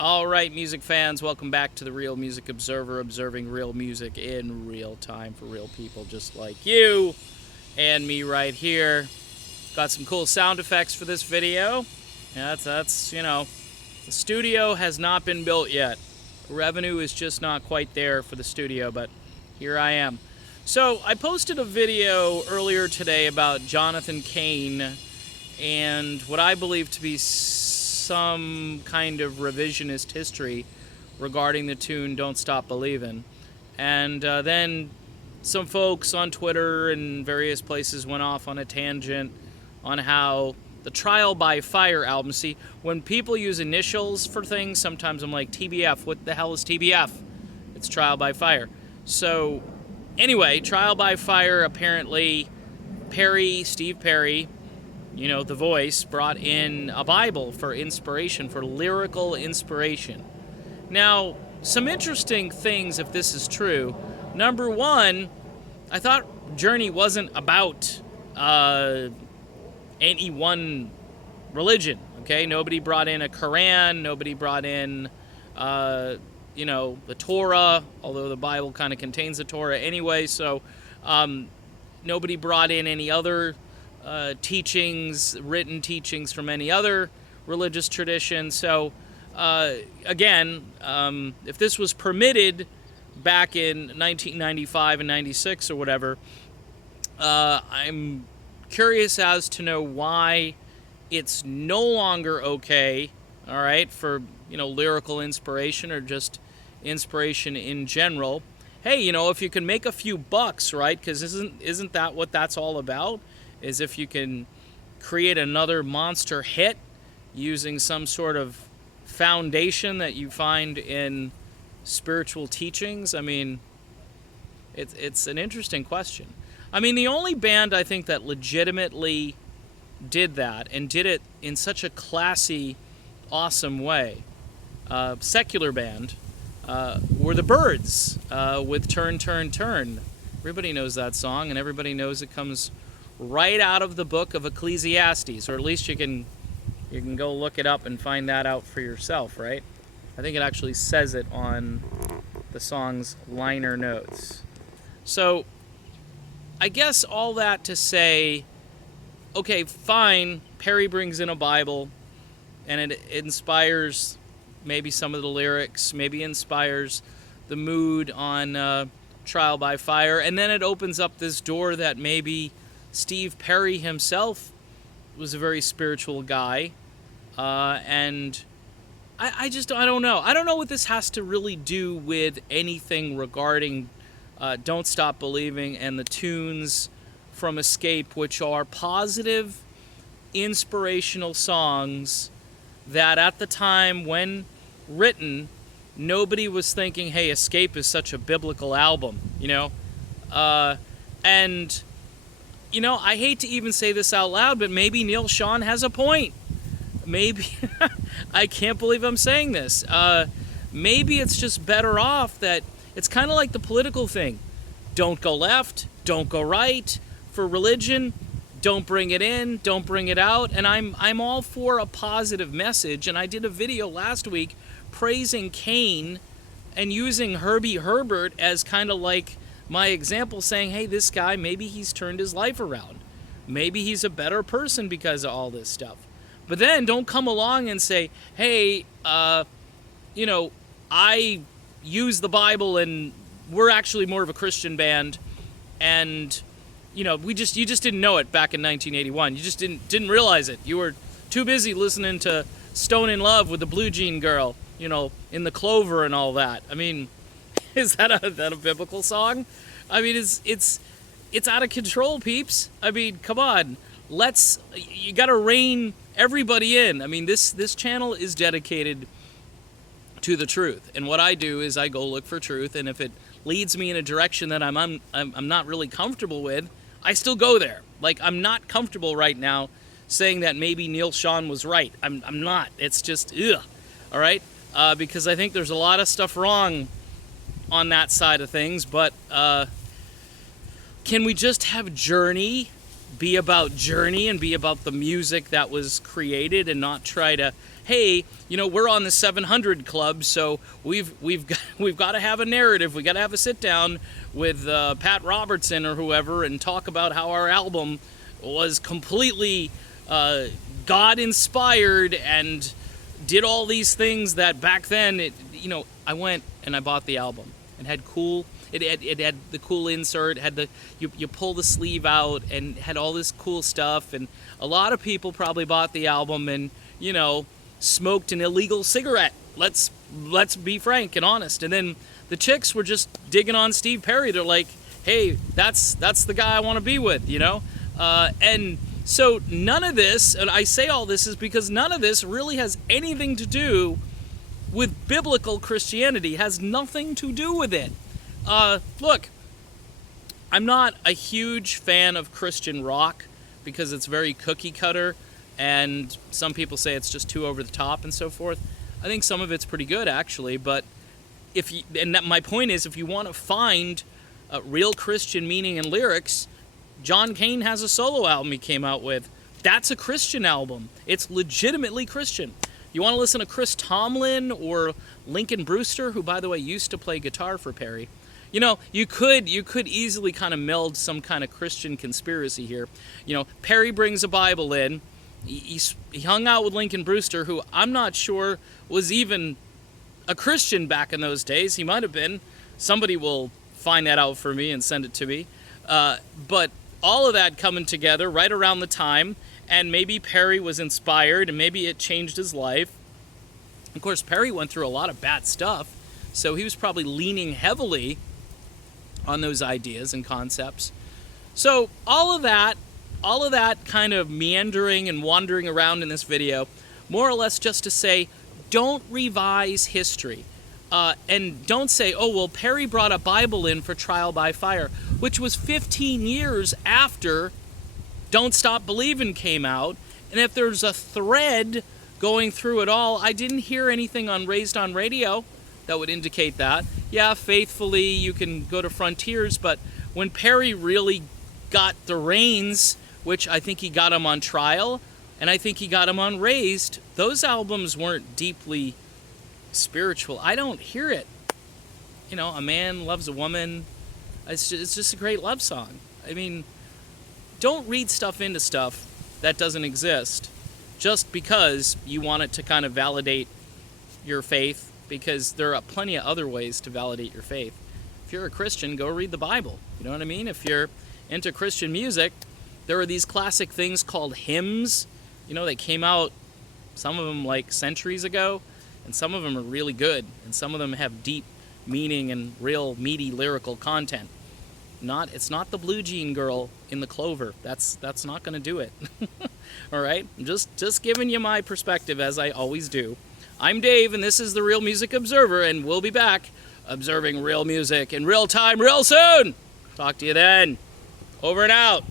All right, music fans, welcome back to the Real Music Observer, observing real music in real time for real people just like you and me right here. Got some cool sound effects for this video. Yeah, the studio has not been built yet. Revenue is just not quite there for the studio, but here I am. So I posted a video earlier today about Jonathan Cain and what I believe to be some kind of revisionist history regarding the tune Don't Stop Believin'. And then some folks on Twitter and various places went off on a tangent on how the Trial by Fire album, see, when people use initials for things, sometimes I'm like, TBF, what the hell is TBF? It's Trial by Fire. So anyway, Trial by Fire, apparently Steve Perry, The Voice, brought in a Bible for inspiration, for lyrical inspiration. Now, some interesting things if this is true. Number one, I thought Journey wasn't about any one religion, okay? Nobody brought in a Quran, nobody brought in, the Torah, although the Bible kind of contains the Torah anyway, so nobody brought in any other written teachings from any other religious tradition. So, again, if this was permitted back in 1995 and 96 or whatever, I'm curious as to know why it's no longer okay, all right, for, lyrical inspiration or just inspiration in general. Hey, if you can make a few bucks, right, because isn't that what that's all about? Is if you can create another monster hit using some sort of foundation that you find in spiritual teachings. I mean, it's an interesting question. I mean, the only band I think that legitimately did that and did it in such a classy, awesome way, secular band, were the Byrds with Turn, Turn, Turn. Everybody knows that song, and everybody knows it comes right out of the book of Ecclesiastes, or at least you can go look it up and find that out for yourself, right? I think it actually says it on the song's liner notes. So, I guess all that to say, okay, fine, Perry brings in a Bible, and it inspires maybe some of the lyrics, maybe inspires the mood on Trial by Fire, and then it opens up this door that maybe Steve Perry himself was a very spiritual guy, and I don't know. I don't know what this has to really do with anything regarding Don't Stop Believing and the tunes from Escape, which are positive, inspirational songs that at the time when written, nobody was thinking, hey, Escape is such a biblical album, and I hate to even say this out loud, but maybe Neil Sean has a point. Maybe, I can't believe I'm saying this. Maybe it's just better off that it's kind of like the political thing. Don't go left, don't go right. For religion, don't bring it in, don't bring it out. And I'm all for a positive message. And I did a video last week praising Cain and using Herbie Herbert as kind of like my example, saying, hey, this guy, maybe he's turned his life around. Maybe he's a better person because of all this stuff. But then don't come along and say, hey, I use the Bible and we're actually more of a Christian band, and you just didn't know it back in 1981. You just didn't realize it. You were too busy listening to Stone in Love with the Blue Jean Girl, in the Clover and all that. I mean, is that a biblical song? I mean, it's out of control, peeps. I mean, come on. You got to rein everybody in. I mean, this channel is dedicated to the truth, and what I do is I go look for truth, and if it leads me in a direction that I'm not really comfortable with, I still go there. Like, I'm not comfortable right now saying that maybe Neil Sean was right. I'm not. It's just ugh. All right, because I think there's a lot of stuff wrong on that side of things, but can we just have Journey be about journey and be about the music that was created, and not try to, hey, we're on the 700 club, so we've got to have a narrative. We got to have a sit down with Pat Robertson or whoever and talk about how our album was completely God inspired and did all these things that back then I went and I bought the album and had cool. It had the cool insert, had the you pull the sleeve out and had all this cool stuff, and a lot of people probably bought the album and smoked an illegal cigarette. Let's be frank and honest. And then the chicks were just digging on Steve Perry. They're like, hey, that's the guy I want to be with, and so none of this, and I say all this is because none of this really has anything to do with biblical Christianity. It has nothing to do with it. Look, I'm not a huge fan of Christian rock because it's very cookie cutter, and some people say it's just too over the top and so forth. I think some of it's pretty good, actually, but my point is, if you want to find real Christian meaning and lyrics, John Cain has a solo album he came out with. That's a Christian album. It's legitimately Christian. You want to listen to Chris Tomlin or Lincoln Brewster, who, by the way, used to play guitar for Perry. You could easily kind of meld some kind of Christian conspiracy here. Perry brings a Bible in. He hung out with Lincoln Brewster, who I'm not sure was even a Christian back in those days. He might have been. Somebody will find that out for me and send it to me. But all of that coming together right around the time, and maybe Perry was inspired, and maybe it changed his life. Of course, Perry went through a lot of bad stuff, so he was probably leaning heavily on those ideas and concepts. So all of that kind of meandering and wandering around in this video, more or less just to say, don't revise history. And don't say, oh, well, Perry brought a Bible in for Trial by Fire, which was 15 years after Don't Stop Believin' came out. And if there's a thread going through it all, I didn't hear anything on Raised on Radio that would indicate that. Yeah, faithfully, you can go to Frontiers, but when Perry really got the reins, which I think he got them on Trial, and I think he got them on Raised, those albums weren't deeply spiritual. I don't hear it. A man loves a woman. It's just a great love song. I mean, don't read stuff into stuff that doesn't exist just because you want it to kind of validate your faith, because there are plenty of other ways to validate your faith. If you're a Christian, go read the Bible. You know what I mean? If you're into Christian music, there are these classic things called hymns. They came out, some of them like centuries ago, and some of them are really good, and some of them have deep meaning and real meaty lyrical content. It's not the blue jean girl in the Clover. That's not going to do it. All right? I'm just giving you my perspective, as I always do. I'm Dave, and this is the Real Music Observer, and we'll be back observing real music in real time real soon. Talk to you then. Over and out.